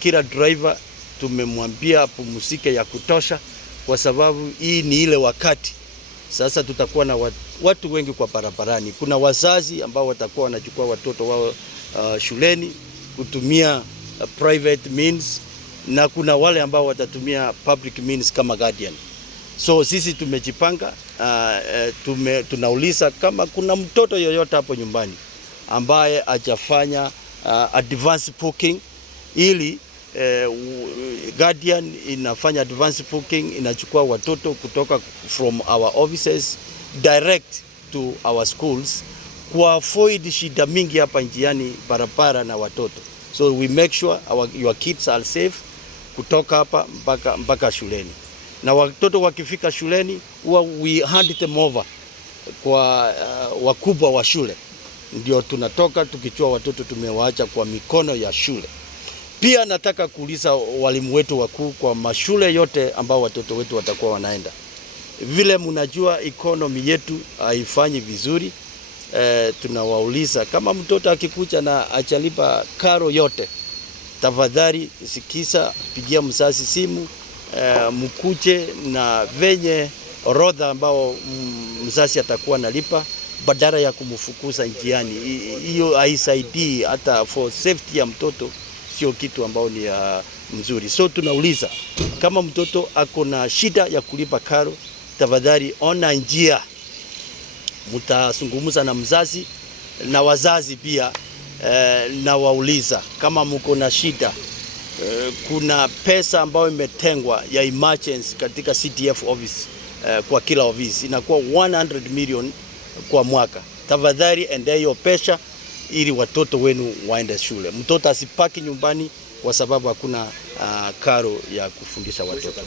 kila driver tumemwambia apumzike ya kutosha, kwa sababu hii ni ile wakati sasa tutakuwa na watu wengi kwa barabarani. Kuna wazazi ambao watakuwa wanachukua watoto wao shuleni kutumia private means, na kuna wale ambao watatumia public means kama guardian. So sisi tumejipanga, tunauliza kama kuna mtoto yoyote hapo nyumbani ambaye hajafanya advance booking, ili guardian inafanya advance booking, inachukua watoto kutoka from our offices direct to our schools, kwa avoid shida mingi hapa njiani barabara na watoto. So we make sure your kids are safe kutoka hapa mpaka shuleni, na watoto wakifika shuleni we hand them over kwa wakubwa wa shule, ndio tunatoka tukichua watoto tumewaacha kwa mikono ya shule. Pia nataka kuuliza walimu wetu wakuu kwa mashule yote ambao watoto wetu watakuwa wanaenda. Vile mnajua economy yetu haifanyi vizuri, tunawauliza kama mtoto akikuja na achalipa karo yote, tafadhali sikiza, pigia mzazi simu, mkuje na venye orodha ambao mzazi atakuwa nalipa, badala ya kumfukuza njiani. Hiyo haisaidii hata for safety ya mtoto, sio kitu ambao ni mzuri. So tunauliza kama mtoto ako na shida ya kulipa karo, tafadhali ona njia, mtazungumza na mzazi na wazazi pia, na wauliza kama mko na shida. Kuna pesa ambayo imetengwa ya emergency katika CDF office, kwa kila office inakuwa 100 million kwa mwaka. Tafadhali endea hiyo pesa ili watoto wenu waende shule. Mtoto asipaki nyumbani kwa sababu hakuna karo ya kufundisha watoto.